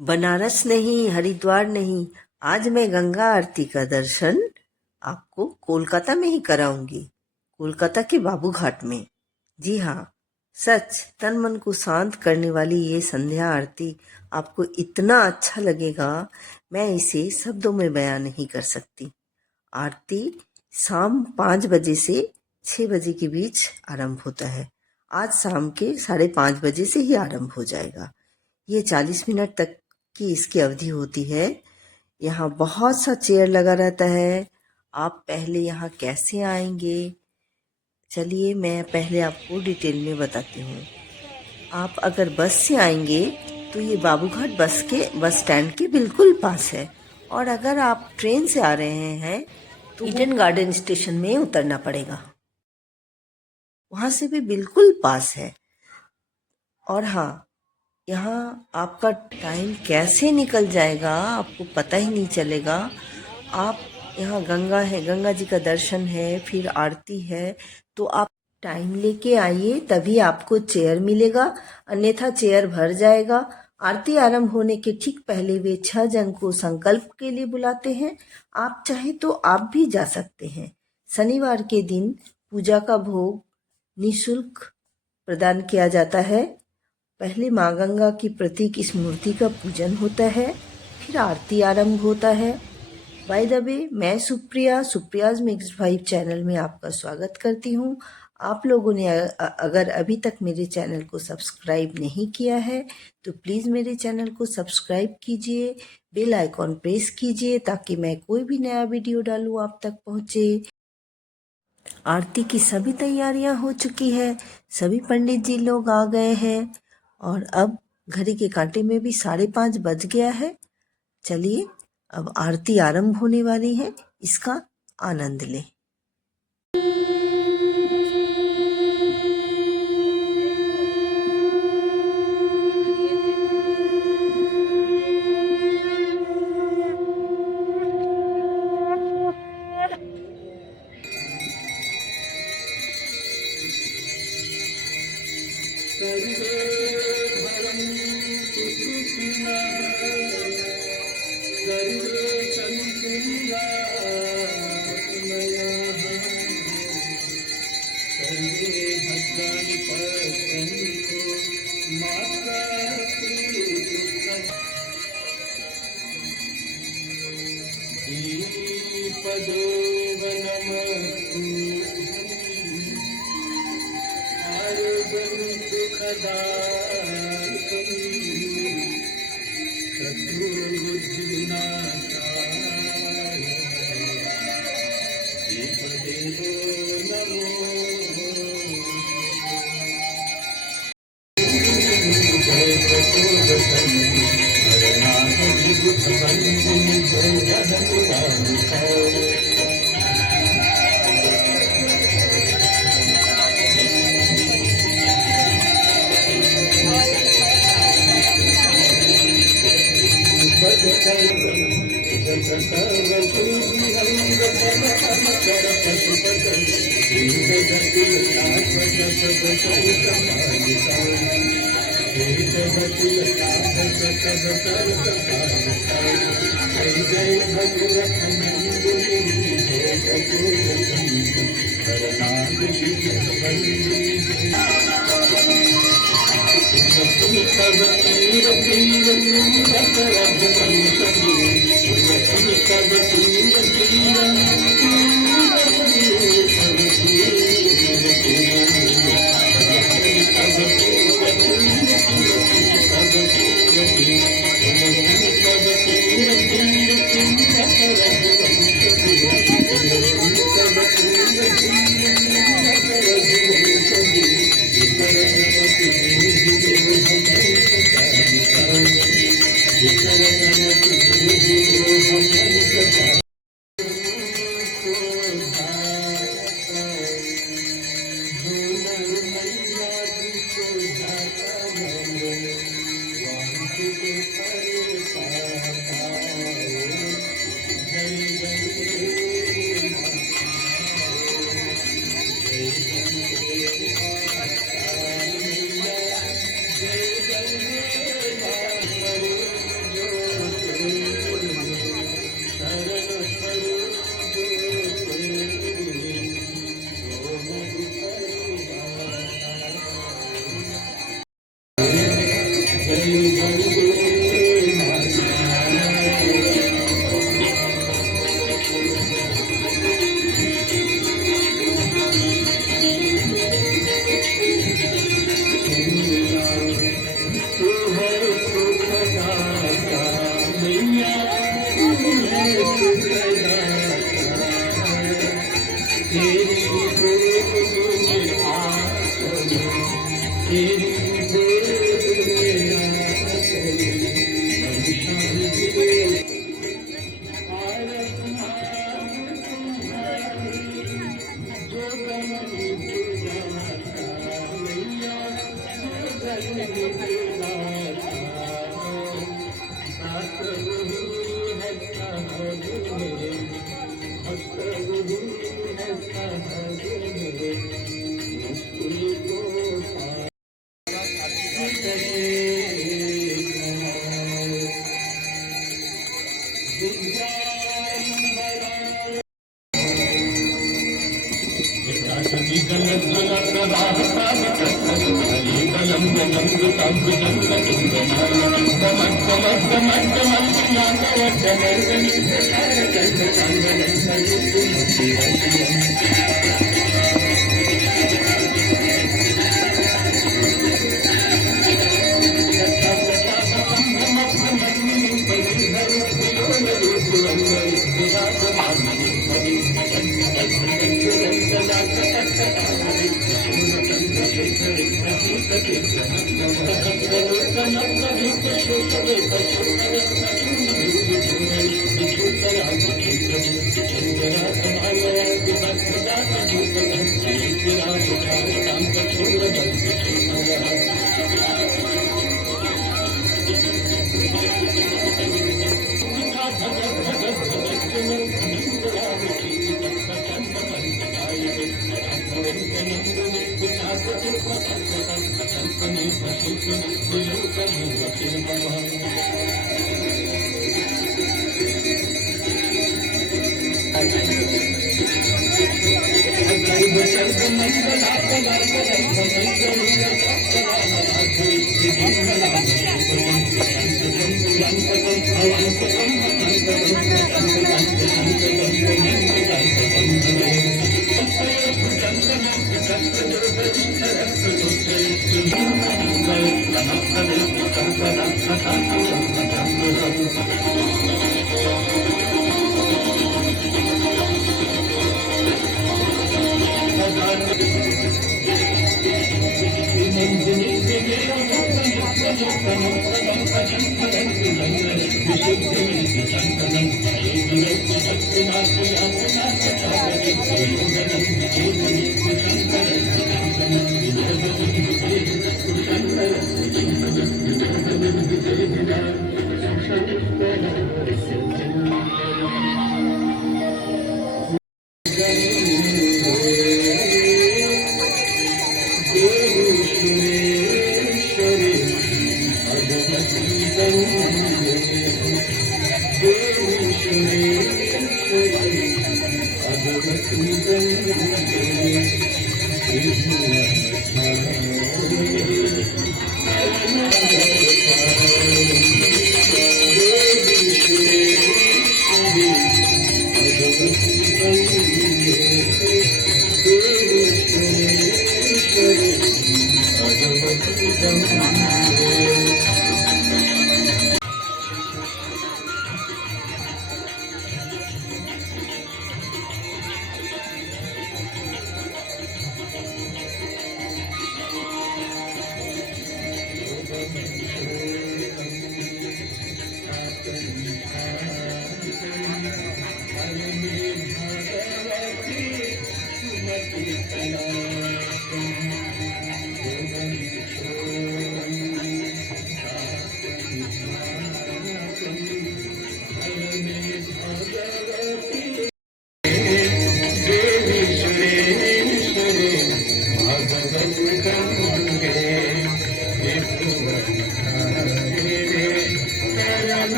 बनारस नहीं, हरिद्वार नहीं, आज मैं गंगा आरती का दर्शन आपको कोलकाता में ही कराऊंगी। कोलकाता के बाबू घाट में। जी हाँ, सच तन मन को शांत करने वाली ये संध्या आरती आपको इतना अच्छा लगेगा, मैं इसे शब्दों में बयान नहीं कर सकती। आरती शाम 5 बजे से 6 बजे के बीच आरंभ होता है। आज शाम के 5:30 बजे से ही आरंभ हो जाएगा। ये 40 मिनट तक की इसकी अवधि होती है। यहाँ बहुत सा चेयर लगा रहता है। आप पहले यहाँ कैसे आएंगे, चलिए मैं पहले आपको डिटेल में बताती हूँ। आप अगर बस से आएंगे तो ये बाबूघाट बस स्टैंड के बिल्कुल पास है, और अगर आप ट्रेन से आ रहे हैं तो ईडन गार्डन स्टेशन में उतरना पड़ेगा। वहाँ से भी बिल्कुल पास है। और हाँ, यहाँ आपका टाइम कैसे निकल जाएगा आपको पता ही नहीं चलेगा। आप यहाँ गंगा है, गंगा जी का दर्शन है, फिर आरती है, तो आप टाइम लेके आइए, तभी आपको चेयर मिलेगा, अन्यथा चेयर भर जाएगा। आरती आरंभ होने के ठीक पहले वे 6 जन को संकल्प के लिए बुलाते हैं। आप चाहे तो आप भी जा सकते हैं। शनिवार के दिन पूजा का भोग निःशुल्क प्रदान किया जाता है। पहले माँ गंगा की प्रतीक इस मूर्ति का पूजन होता है, फिर आरती आरंभ होता है। बाय द वे, मैं सुप्रियाज मिक्स्ड वाइब चैनल में आपका स्वागत करती हूँ। आप लोगों ने अगर अभी तक मेरे चैनल को सब्सक्राइब नहीं किया है तो प्लीज़ मेरे चैनल को सब्सक्राइब कीजिए, बेल आइकॉन प्रेस कीजिए ताकि मैं कोई भी नया वीडियो डालूँ आप तक पहुँचे। आरती की सभी तैयारियां हो चुकी है, सभी पंडित जी लोग आ गए हैं और अब घड़ी के कांटे में भी 5:30 बज गया है। चलिए अब आरती आरंभ होने वाली है, इसका आनंद लें।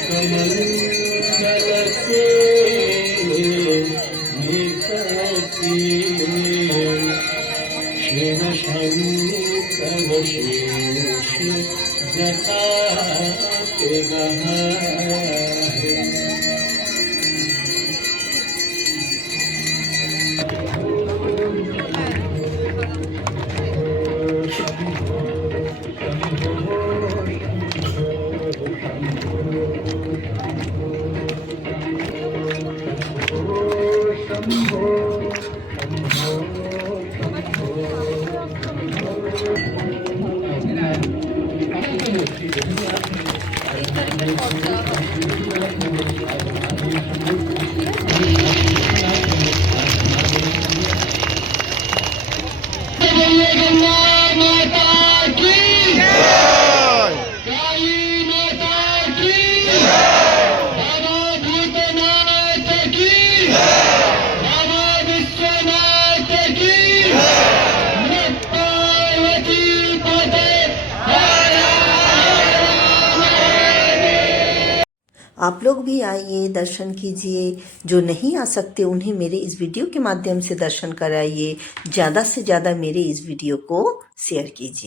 कमंडल से निकलती शिव शंकर शेष जटाते गहाए। आप लोग भी आइए, दर्शन कीजिए। जो नहीं आ सकते उन्हें मेरे इस वीडियो के माध्यम से दर्शन कराइए। ज़्यादा से ज़्यादा मेरे इस वीडियो को शेयर कीजिए।